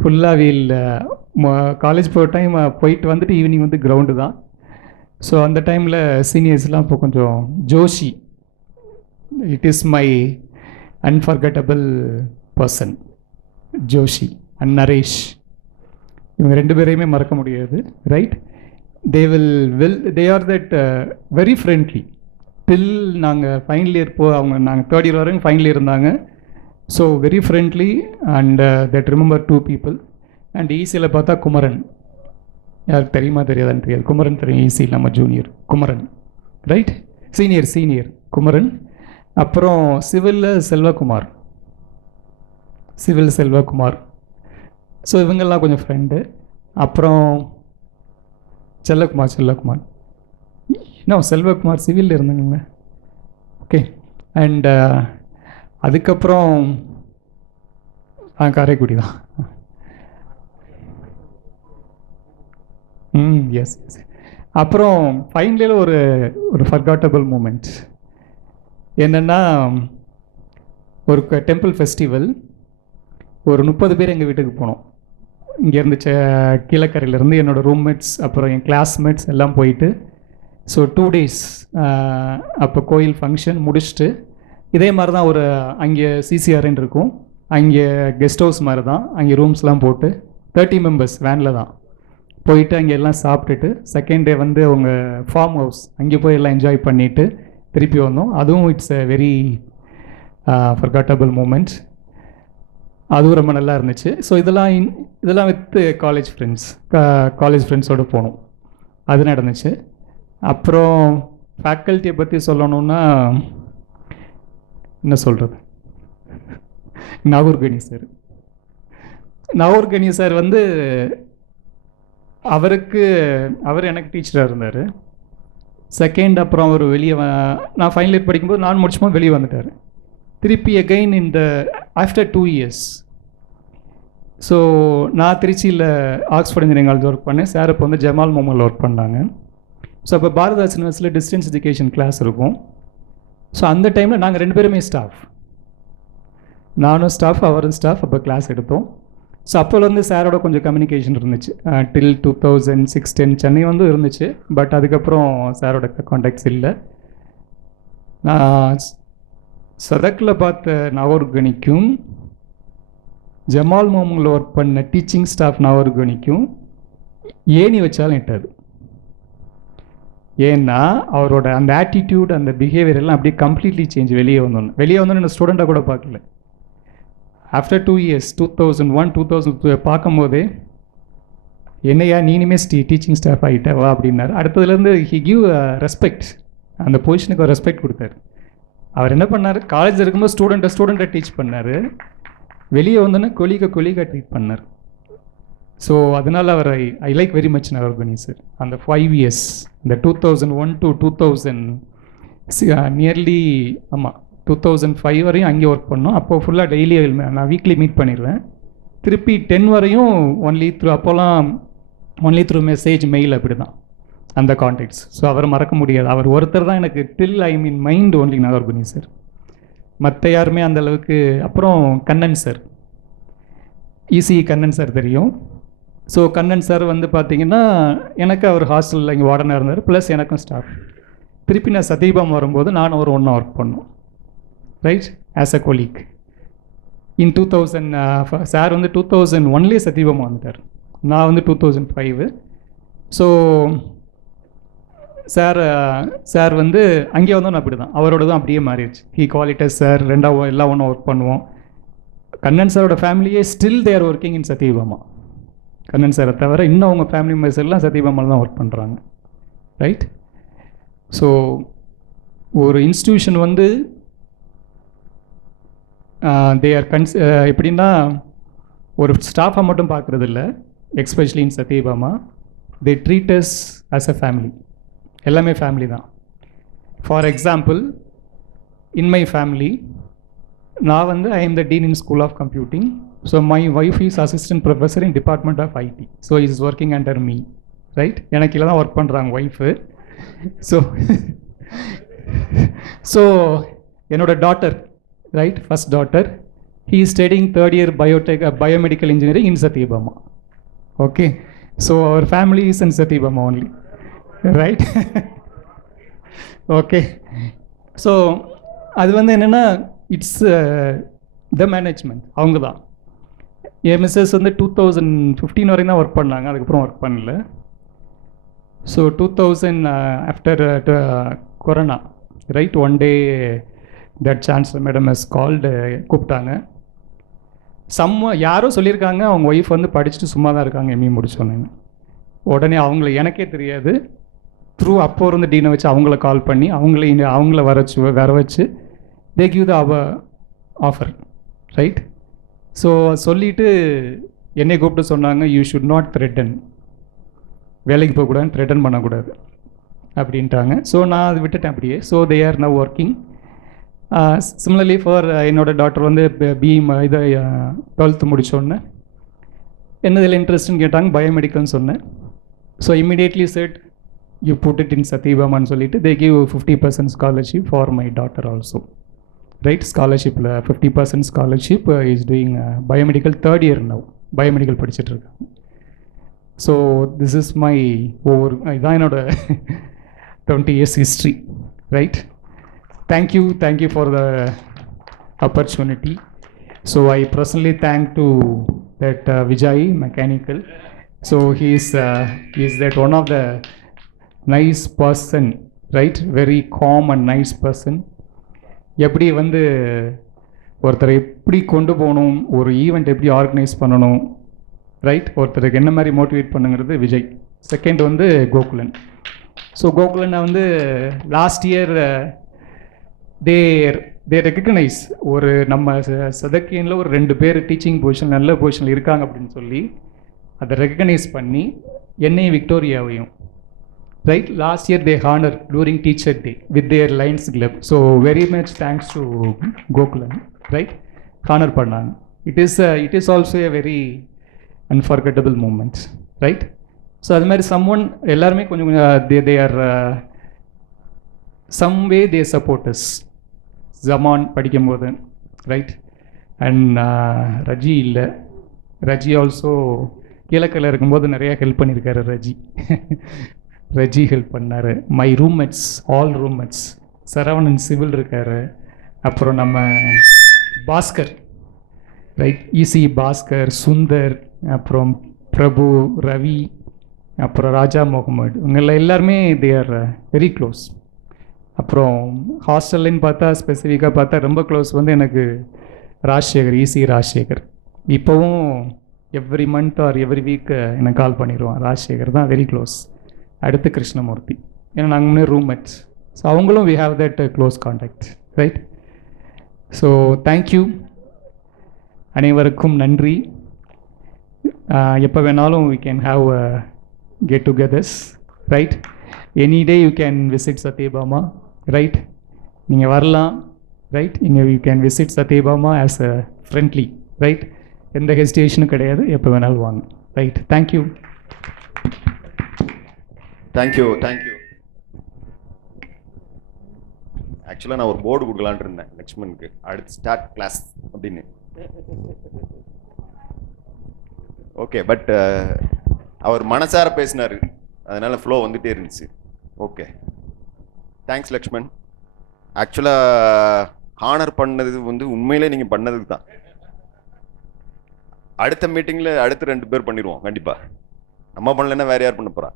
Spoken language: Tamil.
ஃபுல்லாக வீல் காலேஜ் போகிற டைம் போயிட்டு வந்துட்டு ஈவினிங் வந்து கிரவுண்டு தான். ஸோ அந்த டைமில் சீனியர்ஸ்லாம் இப்போ கொஞ்சம் Joshi, it is my unforgettable person Joshi and Naresh, இவங்க 2 பேரையுமே மறக்க முடியாது. Right, they are that very friendly till நாங்கள் ஃபைனல் இயர் நாங்கள் தேர்ட் இயர் வரைக்கும் ஃபைனல் இயர் இருந்தாங்க. So very friendly and that remember 2 people. And ஈஸியில் பார்த்தா குமரன், யாருக்கு தெரியுமா தெரியாதான்னு தெரியாது, குமரன் தெரியும், ஈஸி நம்ம junior Kumaran, right, senior Kumaran. அப்புறம் சிவிலில் செல்வகுமார். ஸோ இவங்கெல்லாம் கொஞ்சம் ஃப்ரெண்டு. அப்புறம் செல்லகுமார் இன்னும் செல்வகுமார் சிவிலில் இருந்தாங்க. ஓகே. அண்ட் அதுக்கப்புறம் காரைக்குடி தான். எஸ். அப்புறம் ஃபைனலில் ஒரு ஃபர்காட்டபிள் மூமெண்ட் என்னென்னா, ஒரு டெம்பிள் ஃபெஸ்டிவல், ஒரு 30 பேர் எங்கள் வீட்டுக்கு போனோம். இங்கேருந்து கீழக்கரையிலேருந்து என்னோடய ரூம்மேட்ஸ் அப்புறம் என் கிளாஸ்மேட்ஸ் எல்லாம் போயிட்டு, ஸோ 2 days அப்போ கோயில் ஃபங்க்ஷன் முடிச்சுட்டு, இதே மாதிரி தான் ஒரு அங்கே சிசிஆர்ன்னு இருக்கும், அங்கே கெஸ்ட் ஹவுஸ் மாதிரி தான், அங்கே ரூம்ஸ்லாம் போட்டு 30 members வேனில் தான் போயிட்டு அங்கே எல்லாம் சாப்பிட்டுட்டு, செகண்ட் டே வந்து அவங்க ஃபார்ம் ஹவுஸ் அங்கே போய் எல்லாம் என்ஜாய் பண்ணிவிட்டு திருப்பி வந்தோம். அதுவும் இட்ஸ் எ வெரி ஃபர்காட்டபிள் மூமெண்ட். அதுவும் ரொம்ப நல்லா இருந்துச்சு. ஸோ இதெல்லாம் வித் காலேஜ் ஃப்ரெண்ட்ஸோடு போனோம், அது நடந்துச்சு. அப்புறம் ஃபேக்கல்ட்டியை பற்றி சொல்லணுன்னா என்ன சொல்கிறது, நாகூர்கனி சார் வந்து அவர் எனக்கு டீச்சராக இருந்தார். செகண்ட் அப்புறம் அவர் வெளியே நான் ஃபைனல் இயர் படிக்கும்போது நான் முடிச்சும்போது வெளியே வந்துட்டார். திருப்பி அகைன் ஆஃப்டர் 2 years. ஸோ நான் திருச்சியில் ஆக்ஸ்ஃபோர்ட் இன்ஜினியரிங் காலேஜ் ஒர்க் பண்ணேன். சார் இப்போ வந்து ஜமால் மொமலில் ஒர்க் பண்ணாங்க. ஸோ அப்போ பாரதாஸ் யூனிவர்சிட்டியில் டிஸ்டன்ஸ் எஜுகேஷன் கிளாஸ் இருக்கும். ஸோ அந்த டைமில் நாங்கள் 2 பேருமே ஸ்டாஃப், நானும் ஸ்டாஃப் அவரும் ஸ்டாஃப், அப்போ கிளாஸ் எடுத்தோம். ஸோ அப்போலேருந்து சாரோட கொஞ்சம் கம்யூனிகேஷன் இருந்துச்சு. டில் 2006-10 சென்னை வந்து இருந்துச்சு. பட் அதுக்கப்புறம் சாரோட கான்டாக்ட்ஸ் இல்லை. நான் சதக்கில் பார்த்த நாகூர்கனிக்கும் ஜமால் மோமனில் ஒர்க் பண்ண டீச்சிங் ஸ்டாஃப் நாகூர்கனிக்கும் ஏணி வச்சாலும் எட்டாது. ஏன்னா அவரோட அந்த ஆட்டிடியூட், அந்த பிஹேவியர் எல்லாம் அப்படியே கம்ப்ளீட்லி சேஞ்ச். வெளியே வந்தோன்னு நான் ஸ்டூடெண்ட்டாக கூட பார்க்கல. ஆஃப்டர் 2 years 2001-2002 பார்க்கும்போதே என்னையா நீ இனிமேல் டீச்சிங் ஸ்டாஃப் ஆகிட்டவா அப்படின்னாரு. அடுத்ததுலேருந்து ஹி கிவ் ரெஸ்பெக்ட், அந்த பொசிஷனுக்கு ஒரு ரெஸ்பெக்ட் கொடுத்தாரு. அவர் என்ன பண்ணார், காலேஜில் இருக்கும்போது ஸ்டூடெண்ட்டை டீச் பண்ணார், வெளியே வந்தோன்னே கொலிகா ட்ரீட் பண்ணார். ஸோ அதனால் அவர் I like very much Nagoorgani sir. அந்த 5 years, இந்த 2001 to 2000 நியர்லி 2005 வரையும் அங்கே ஒர்க் பண்ணோம். அப்போது ஃபுல்லாக டெய்லி நான் வீக்லி மீட் பண்ணிடுவேன். திருப்பி 10 வரையும் ஒன்லி த்ரூ மெசேஜ், மெயில், அப்படி தான் அந்த கான்டாக்ட்ஸ். ஸோ அவரை மறக்க முடியாது. அவர் ஒருத்தர் தான் எனக்கு till I mean mind only Nagoorkani sir. மற்ற யாருமே அந்தளவுக்கு. அப்புறம் Kannan sir, E C Kannan sir தெரியும். ஸோ கண்ணன் சார் வந்து பார்த்திங்கன்னா எனக்கு அவர் ஹாஸ்டலில் இங்கே வார்டனாக இருந்தார், ப்ளஸ் எனக்கும் ஸ்டாஃப். திருப்பி நான் சத்யபாம் வரும்போது நானும் ஒரு ஒன்றா ஒர்க் பண்ணோம், right, as a colleague. In 2000 sir வந்து 2001 சத்யபாமா வந்துட்டார், நான் வந்து 2005. ஸோ சார் வந்து அங்கே வந்தோம் அப்படி தான், அவரோட தான் அப்படியே மாறிடுச்சு. ஹீ குவாலிட்டஸ் சார், ரெண்டாவது எல்லாம் ஒன்றும் ஒர்க் பண்ணுவோம். கண்ணன் சாரோட ஃபேமிலியே still there working in Sathyabama. Kannan சாரை தவிர இன்னும் அவங்க ஃபேமிலி மெம்பர்ஸ் எல்லாம் சத்யபாமாவில் தான் ஒர்க் பண்ணுறாங்க, ரைட். ஸோ ஒரு இன்ஸ்டியூஷன் வந்து தே ஆர் எப்படின்னா ஒரு ஸ்டாஃபை மட்டும் பார்க்குறது இல்லை, especially in Sathyabama they treat us as a family. எல்லாமே ஃபேமிலி தான். For example, in my family நான் வந்து I am the dean in school of computing. So my wife is assistant professor in department of IT. So is working under me, right. எனக்கு இல்லை தான் ஒர்க் பண்ணுறாங்க ஒய்ஃபு. ஸோ என்னோட daughter, right, first daughter He is studying third year biomedical engineering in Satyabama. Okay, so our family is in Satyabama only, right? Okay, so அது வந்து என்னென்னா இட்ஸ் த மேனேஜ்மெண்ட் அவங்க தான். என் மிஸ்ஸஸ் வந்து 2015 வரைக்கும் தான் ஒர்க் பண்ணாங்க, அதுக்கப்புறம் ஒர்க் பண்ணல. So 2000 after corona, right, one day that chancellor madam has called, கூப்பிட்டாங்க. யாரோ சொல்லியிருக்காங்க அவங்க ஒய்ஃப் வந்து படிச்சுட்டு சும்மா தான் இருக்காங்க எம்இ முடிச்சோன்னு. உடனே எனக்கே தெரியாது, த்ரூ அப்போ இருந்து டீனை வச்சு அவங்கள கால் பண்ணி அவங்கள வர வச்சு they give the offer, right. So சொல்லிவிட்டு என்னை கூப்பிட்டு சொன்னாங்க, யூ ஷுட் நாட் த்ரெட்டன், வேலைக்கு போகக்கூடாது, த்ரெட்டன் பண்ணக்கூடாது அப்படின்ட்டாங்க. ஸோ நான் அது விட்டுட்டேன் அப்படியே. So they are now working. Similarly for என்னோடய டாக்டர் வந்து இதை 12th முடித்தோடனே என்னதில் இன்ட்ரெஸ்ட்னு கேட்டாங்க, பயோமெடிக்கல்னு சொன்னேன். So immediately said you put it in சத்யபாமான்னு சொல்லிட்டு they give 50% scholarship for my daughter also, right. ஸ்காலர்ஷிப்பில் 50% scholarship is doing biomedical third year now, biomedical படிச்சுட்டு இருக்காங்க. ஸோ திஸ் இஸ் மை இதான் என்னோட 20 years history, right. Thank you for the opportunity. So I personally thank to that Vijay Mechanical. So he is that one of the nice person, right, very calm and nice person. எப்படி வந்து ஒருத்தரை எப்படி கொண்டு போகணும், ஒரு ஈவெண்ட் எப்படி ஆர்கனைஸ் பண்ணணும், ரைட், ஒருத்தருக்கு என்ன மாதிரி மோட்டிவேட் பண்ணுங்கிறது விஜய். செகண்ட் வந்து கோகுலன். ஸோ கோகுலனை வந்து லாஸ்ட் இயர் தே ரெக்கக்னைஸ், ஒரு நம்ம சதக்கியனில் ஒரு 2 பேர் டீச்சிங் பொசிஷன் நல்ல பொசிஷனில் இருக்காங்க அப்படின்னு சொல்லி அதை ரெக்கக்னைஸ் பண்ணி என்னையும் விக்டோரியாவையும், right, last year they honour during teacher day with their lions club. So very much thanks to Gokulan, right, honour பண்ணாங்க. It is also a very unforgettable moments, right. So அது மாதிரி சம்ஒன் எல்லாருமே கொஞ்சம் they are some way they supports. ஜமான் படிக்கும்போது, ரைட், அண்ட் ரஜி இல்லை, ரஜி ஆல்சோ கீழக்கில் இருக்கும்போது நிறையா ஹெல்ப் பண்ணியிருக்காரு ரஜி ஹெல்ப் பண்ணார். My roommates, all roommates, Saravanan civil இருக்கார், அப்புறம் நம்ம பாஸ்கர், ரைட், இசி பாஸ்கர், சுந்தர், அப்புறம் பிரபு, ரவி, அப்புறம் ராஜா முகமது, இவங்க எல்லாருமே தே ஆர் வெரி க்ளோஸ். அப்புறம் ஹாஸ்டல்லைன்னு பார்த்தா ஸ்பெசிஃபிக்காக பார்த்தா ரொம்ப க்ளோஸ் வந்து எனக்கு ராஜசேகர், இசி ராஜசேகர். இப்போவும் every month or every week எனக்கு கால் பண்ணிடுவான். ராஜசேகர் தான் வெரி க்ளோஸ். அடுத்து கிருஷ்ணமூர்த்தி, ஏன்னா நாங்கள் முன்னே ரூம்மேட்ஸ். ஸோ அவங்களும் we have that close contact, right. So thank you, அனைவருக்கும் நன்றி. எப்போ வேணாலும் we can have get togethers, right. Any day you can visit Sathyabama, right. நீங்கள் வரலாம், ரைட். You can visit Sathyabama as a friendly, right. எந்த ஹெசிடேஷனும் கிடையாது, எப்போ வேணாலும் வாங்க, ரைட். தேங்க்யூ. தேங்க்யூ. ஆக்சுவலாக நான் ஒரு போர்டு கொடுக்கலான்ட்டு இருந்தேன் லக்ஷ்மணுக்கு, அடுத்து ஸ்டார்ட் கிளாஸ் அப்படின்னு. ஓகே, பட் அவர் மனசார பேசினார், அதனால ஃப்ளோ வந்துட்டே இருந்துச்சு. Okay, thanks Lakshman. ஆக்சுவலாக ஹானர் பண்ணது வந்து உண்மையிலே நீங்கள் பண்ணதுக்கு தான். அடுத்த மீட்டிங்கில் அடுத்த 2 பேர் பண்ணிடுவோம் கண்டிப்பாக. நம்ம பண்ணலைன்னா வேறு யார் பண்ண போகிறா?